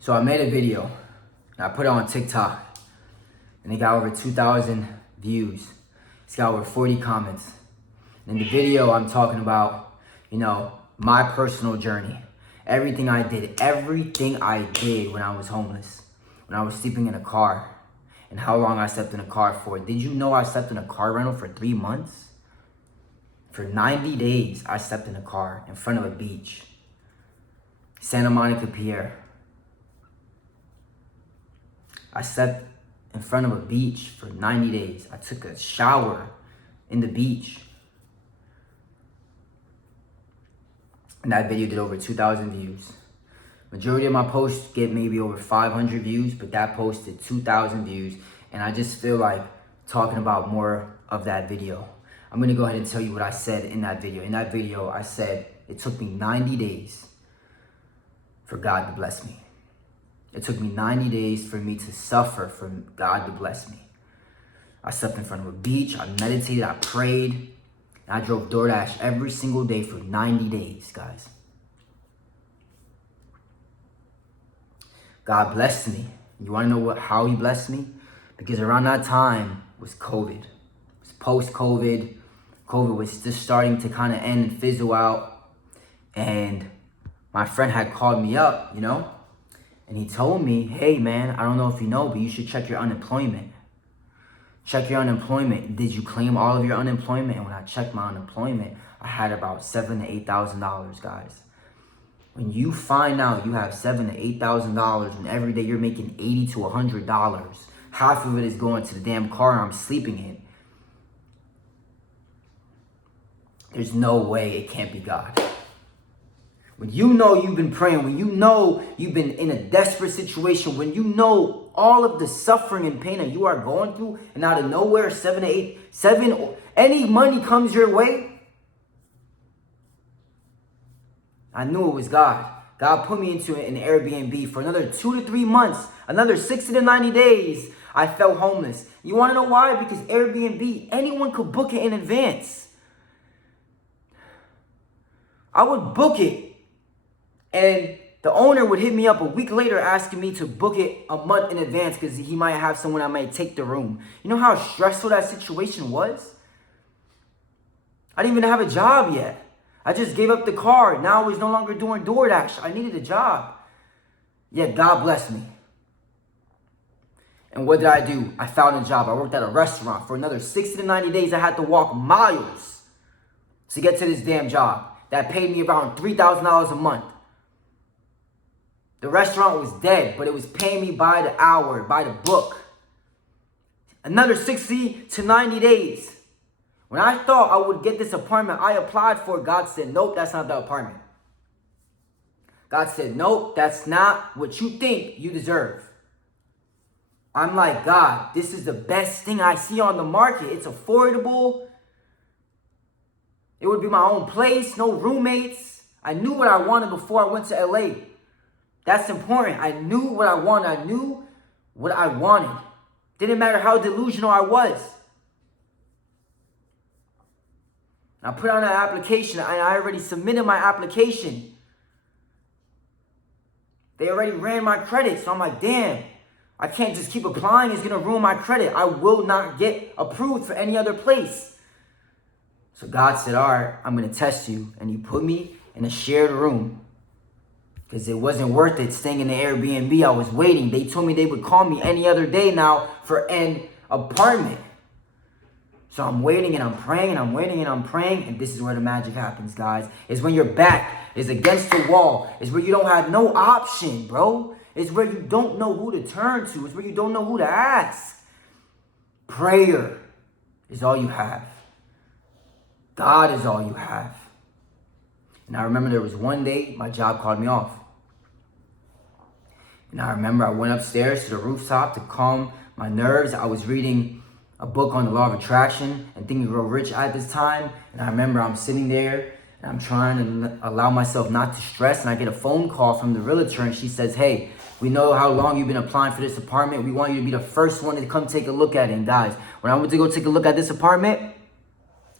So I made a video and I put it on TikTok and it got over 2,000 views. It's got over 40 comments. In the video, I'm talking about, my personal journey. Everything I did when I was homeless, when I was sleeping in a car, and how long I slept in a car for. Did you know I slept in a car rental for 3 months? For 90 days, I slept in a car in front of a beach. Santa Monica Pier. I slept in front of a beach for 90 days. I took a shower in the beach. And that video did over 2,000 views. Majority of my posts get maybe over 500 views, but that post did 2,000 views. And I just feel like talking about more of that video. I'm gonna go ahead and tell you what I said in that video. In that video, I said it took me 90 days for God to bless me. It took me 90 days for me to suffer for God to bless me. I slept in front of a beach, I meditated, I prayed, and I drove DoorDash every single day for 90 days, guys. God blessed me. You wanna know how he blessed me? Because around that time was COVID. It was post-COVID. COVID was just starting to kind of end and fizzle out. And my friend had called me up, and he told me, hey man, I don't know if you know, but you should check your unemployment. Check your unemployment. Did you claim all of your unemployment? And when I checked my unemployment, I had about $7,000 to $8,000, guys. When you find out you have $7,000 to $8,000 and every day you're making $80 to $100, half of it is going to the damn car I'm sleeping in. There's no way it can't be God. When you know you've been praying, when you know you've been in a desperate situation, when you know all of the suffering and pain that you are going through, and out of nowhere, any money comes your way, I knew it was God. God put me into an Airbnb for another 2 to 3 months, another 60 to 90 days. I felt homeless. You want to know why? Because Airbnb, anyone could book it in advance. I would book it. And the owner would hit me up a week later asking me to book it a month in advance because he might have someone that might take the room. You know how stressful that situation was? I didn't even have a job yet. I just gave up the car. Now I was no longer doing DoorDash. I needed a job. Yet God blessed me. And what did I do? I found a job. I worked at a restaurant. For another 60 to 90 days, I had to walk miles to get to this damn job. That paid me around $3,000 a month. The restaurant was dead, but it was paying me by the hour, by the book. Another 60 to 90 days. When I thought I would get this apartment I applied for, God said, nope, that's not the apartment. God said, nope, that's not what you think you deserve. I'm like, God, this is the best thing I see on the market. It's affordable. It would be my own place, no roommates. I knew what I wanted before I went to LA. That's important. I knew what I wanted. I knew what I wanted. Didn't matter how delusional I was. I put on an application and I already submitted my application. They already ran my credit. So I'm like, damn, I can't just keep applying. It's going to ruin my credit. I will not get approved for any other place. So God said, all right, I'm going to test you. And he put me in a shared room. Because it wasn't worth it staying in the Airbnb. I was waiting. They told me they would call me any other day now for an apartment. So I'm waiting and I'm praying and I'm waiting and I'm praying. And this is where the magic happens, guys. It's when your back is against the wall. It's where you don't have no option, bro. It's where you don't know who to turn to. It's where you don't know who to ask. Prayer is all you have. God is all you have. And I remember there was one day my job called me off. And I remember I went upstairs to the rooftop to calm my nerves. I was reading a book on the law of attraction and Think and Grow Rich at this time. And I remember I'm sitting there and I'm trying to allow myself not to stress. And I get a phone call from the realtor and she says, hey, we know how long you've been applying for this apartment. We want you to be the first one to come take a look at it. And guys, when I went to go take a look at this apartment,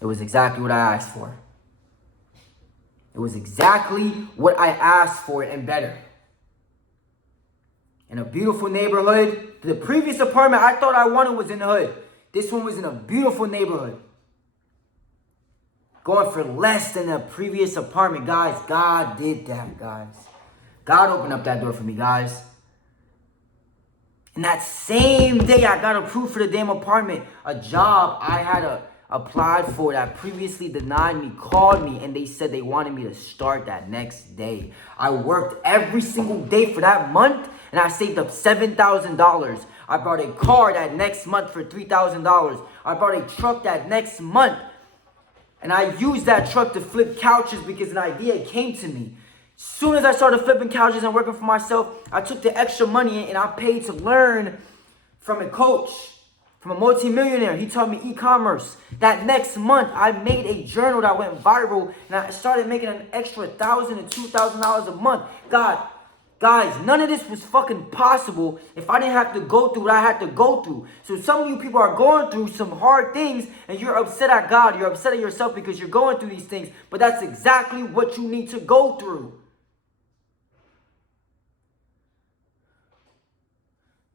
it was exactly what I asked for. It was exactly what I asked for and better. in a beautiful neighborhood. The previous apartment I thought I wanted was in the hood. This one was in a beautiful neighborhood. Going for less than the previous apartment, guys. God did that, guys. God opened up that door for me, guys. And that same day I got approved for the damn apartment, a job I had applied for that previously denied me called me, and they said they wanted me to start that next day. I worked every single day for that month, and I saved up $7,000. I bought a car that next month for $3,000. I bought a truck that next month, and I used that truck to flip couches because an idea came to me. Soon as I started flipping couches and working for myself, I took the extra money and I paid to learn from a coach, from a multimillionaire. He taught me e-commerce. That next month, I made a journal that went viral, and I started making an extra $1,000 and $2,000 a month. Guys, none of this was fucking possible if I didn't have to go through what I had to go through. So some of you people are going through some hard things, and you're upset at God. You're upset at yourself because you're going through these things. But that's exactly what you need to go through.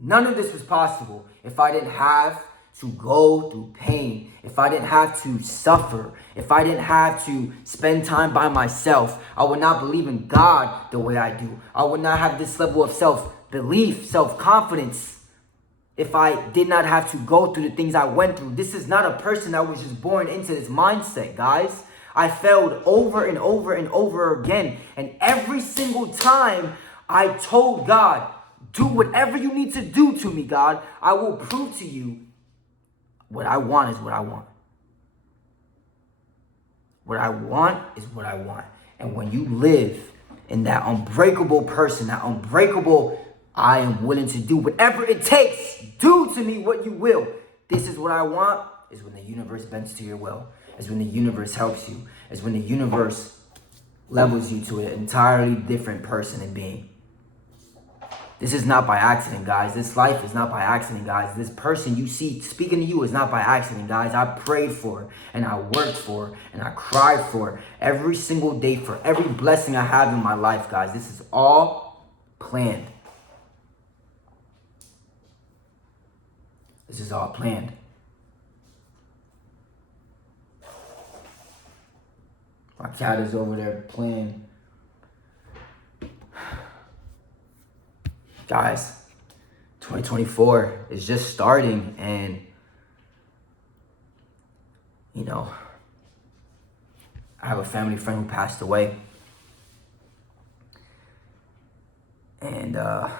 None of this was possible if I didn't have to go through pain, if I didn't have to suffer, if I didn't have to spend time by myself. I would not believe in God the way I do. I would not have this level of self-belief, self-confidence if I did not have to go through the things I went through. This is not a person that was just born into this mindset, guys. I failed over and over and over again. And every single time I told God, do whatever you need to do to me, God. I will prove to you what I want is what I want. What I want is what I want. And when you live in that unbreakable person, that unbreakable, I am willing to do whatever it takes. Do to me what you will. This is what I want, is when the universe bends to your will. Is when the universe helps you. Is when the universe levels you to an entirely different person and being. This is not by accident, guys. This life is not by accident, guys. This person you see speaking to you is not by accident, guys. I prayed for, and I worked for, and I cried for every single day for every blessing I have in my life, guys. This is all planned. This is all planned. My cat is over there playing. Guys, 2024 is just starting, and, you know, I have a family friend who passed away, and I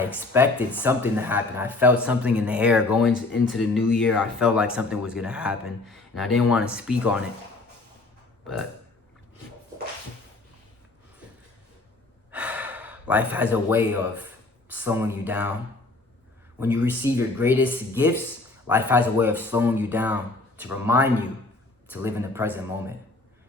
expected something to happen. I felt something in the air going into the new year. I felt like something was going to happen, and I didn't want to speak on it, but life has a way of slowing you down. When you receive your greatest gifts, life has a way of slowing you down to remind you to live in the present moment.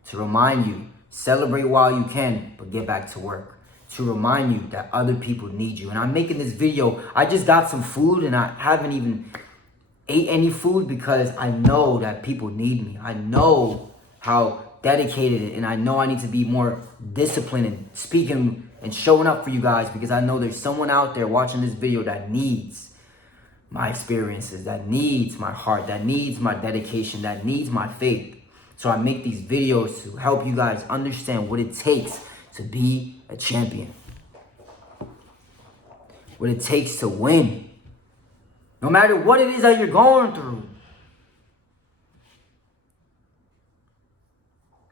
To remind you, celebrate while you can, but get back to work. To remind you that other people need you. And I'm making this video. I just got some food and I haven't even ate any food because I know that people need me. I know how dedicated, and I know I need to be more disciplined in speaking and showing up for you guys, because I know there's someone out there watching this video that needs my experiences, that needs my heart, that needs my dedication, that needs my faith. So I make these videos to help you guys understand what it takes to be a champion. What it takes to win. No matter what it is that you're going through.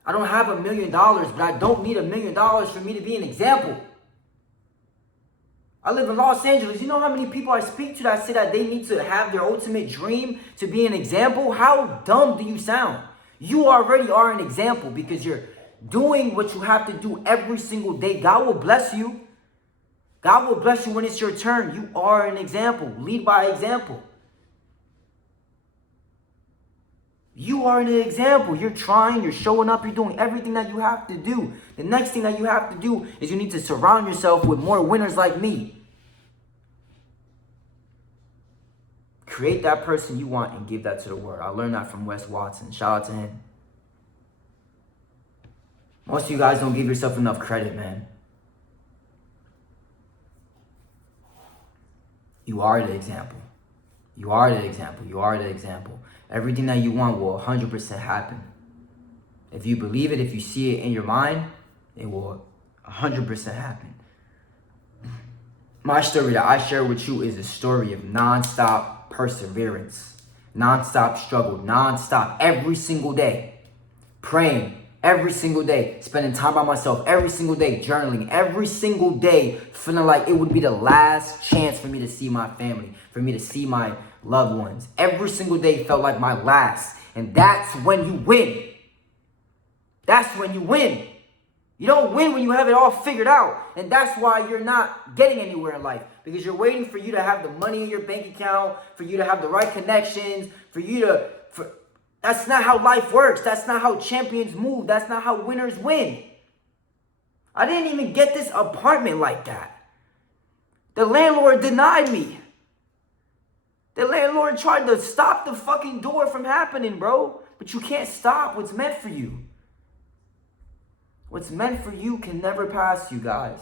I don't have $1 million, but I don't need $1 million for me to be an example. I live in Los Angeles. You know how many people I speak to that say that they need to have their ultimate dream to be an example? How dumb do you sound? You already are an example because you're doing what you have to do every single day. God will bless you. God will bless you when it's your turn. You are an example. Lead by example. You are an example. You're trying, you're showing up, you're doing everything that you have to do. The next thing that you have to do is you need to surround yourself with more winners like me. Create that person you want and give that to the world. I learned that from Wes Watson. Shout out to him. Most of you guys don't give yourself enough credit, man. You are the example. You are the example. You are the example. Everything that you want will 100% happen. If you believe it, if you see it in your mind, it will 100% happen. My story that I share with you is a story of non-stop perseverance, non-stop struggle, non-stop every single day, praying every single day, spending time by myself every single day, journaling every single day, feeling like it would be the last chance for me to see my family, for me to see my loved ones. Every single day felt like my last. And that's when you win. That's when you win. You don't win when you have it all figured out. And that's why you're not getting anywhere in life. Because you're waiting for you to have the money in your bank account, for you to have the right connections, that's not how life works. That's not how champions move. That's not how winners win. I didn't even get this apartment like that. The landlord denied me. The landlord tried to stop the fucking door from happening, bro. But you can't stop what's meant for you. What's meant for you can never pass you, guys.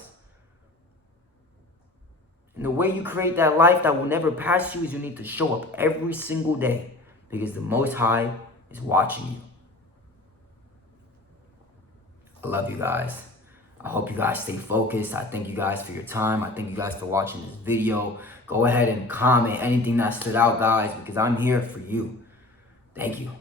And the way you create that life that will never pass you is you need to show up every single day. Because the Most High is watching you. I love you guys. I hope you guys stay focused. I thank you guys for your time. I thank you guys for watching this video. Go ahead and comment anything that stood out, guys, because I'm here for you. Thank you.